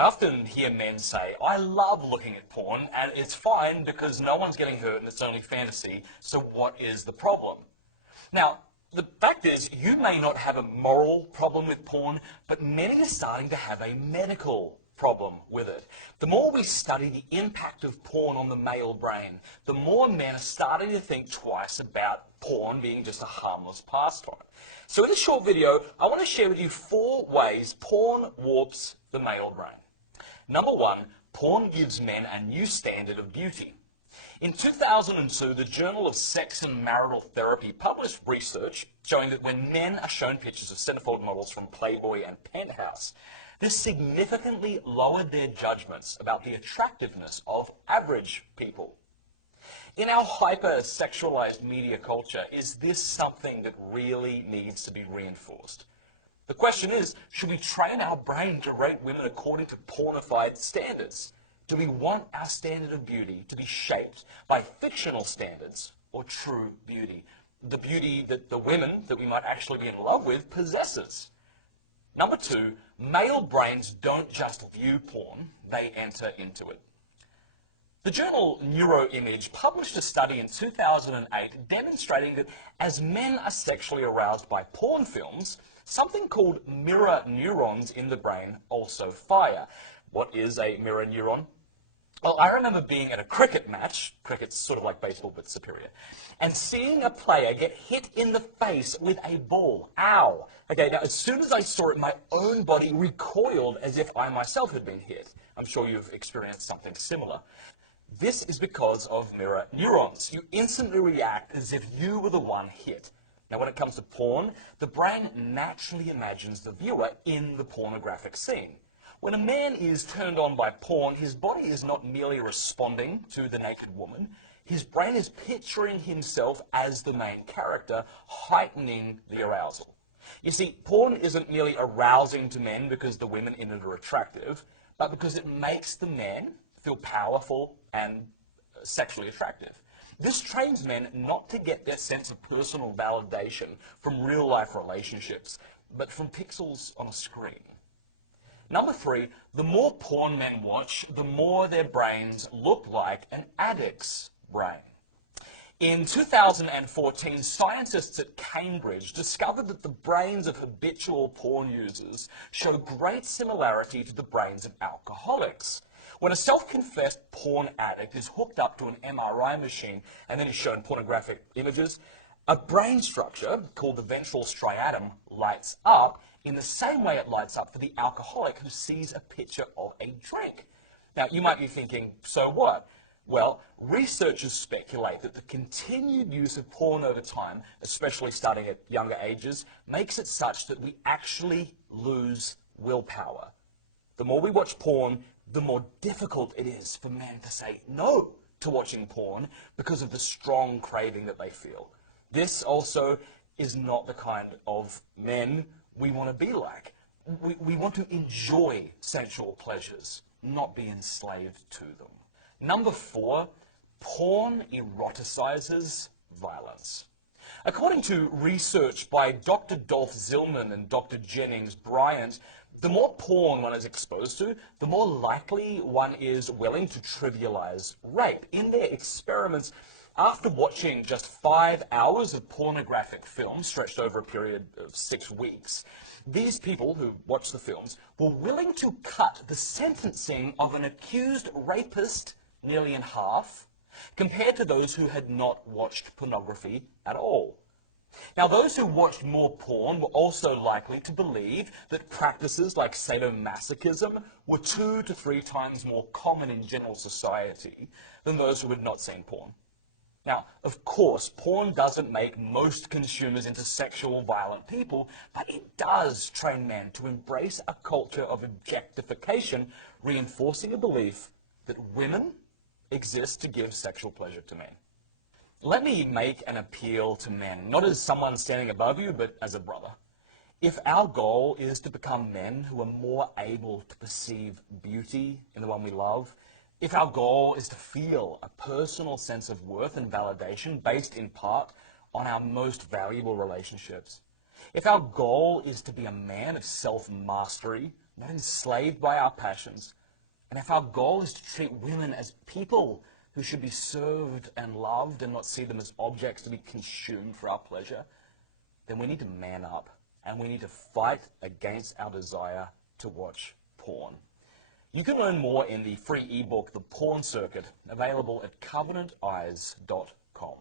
I often hear men say, I love looking at porn and it's fine because no one's getting hurt and it's only fantasy, so what is the problem? Now, the fact is, you may not have a moral problem with porn, but many are starting to have a medical problem with it. The more we study the impact of porn on the male brain, the more men are starting to think twice about porn being just a harmless pastime. So in this short video, I want to share with you 4 ways porn warps the male brain. Number 1, porn gives men a new standard of beauty. In 2002, the Journal of Sex and Marital Therapy published research showing that when men are shown pictures of centerfold models from Playboy and Penthouse, this significantly lowered their judgments about the attractiveness of average people. In our hyper-sexualized media culture, is this something that really needs to be reinforced? The question is, should we train our brain to rate women according to pornified standards? Do we want our standard of beauty to be shaped by fictional standards or true beauty? The beauty that the women that we might actually be in love with possesses. Number 2, male brains don't just view porn, they enter into it. The journal Neuroimage published a study in 2008 demonstrating that as men are sexually aroused by porn films, something called mirror neurons in the brain also fire. What is a mirror neuron? Well, I remember being at a cricket match, cricket's sort of like baseball but superior, and seeing a player get hit in the face with a ball. Ow! Okay, now as soon as I saw it, my own body recoiled as if I myself had been hit. I'm sure you've experienced something similar. This is because of mirror neurons. You instantly react as if you were the one hit. Now, when it comes to porn, the brain naturally imagines the viewer in the pornographic scene. When a man is turned on by porn, his body is not merely responding to the naked woman. His brain is picturing himself as the main character, heightening the arousal. You see, porn isn't merely arousing to men because the women in it are attractive, but because it makes the man feel powerful and sexually attractive. This trains men not to get their sense of personal validation from real-life relationships, but from pixels on a screen. Number 3, the more porn men watch, the more their brains look like an addict's brain. In 2014, scientists at Cambridge discovered that the brains of habitual porn users show great similarity to the brains of alcoholics. When a self-confessed porn addict is hooked up to an MRI machine and then is shown pornographic images, a brain structure called the ventral striatum lights up in the same way it lights up for the alcoholic who sees a picture of a drink. Now, you might be thinking, so what? Well, researchers speculate that the continued use of porn over time, especially starting at younger ages, makes it such that we actually lose willpower. The more we watch porn, the more difficult it is for men to say no to watching porn because of the strong craving that they feel. This also is not the kind of men we want to be like. We want to enjoy sensual pleasures, not be enslaved to them. Number 4, porn eroticizes violence. According to research by Dr. Dolph Zillman and Dr. Jennings Bryant, the more porn one is exposed to, the more likely one is willing to trivialize rape. In their experiments, after watching just 5 hours of pornographic film stretched over a period of 6 weeks, these people who watched the films were willing to cut the sentencing of an accused rapist nearly in half, compared to those who had not watched pornography at all. Now, those who watched more porn were also likely to believe that practices like sadomasochism were 2 to 3 times more common in general society than those who had not seen porn. Now, of course, porn doesn't make most consumers into sexual violent people, but it does train men to embrace a culture of objectification, reinforcing a belief that women exist to give sexual pleasure to men. Let me make an appeal to men, not as someone standing above you, but as a brother. If our goal is to become men who are more able to perceive beauty in the one we love, if our goal is to feel a personal sense of worth and validation based in part on our most valuable relationships, if our goal is to be a man of self-mastery not enslaved by our passions, and if our goal is to treat women as people who should be served and loved and not see them as objects to be consumed for our pleasure, then we need to man up and we need to fight against our desire to watch porn. You can learn more in the free ebook, The Porn Circuit, available at covenanteyes.com.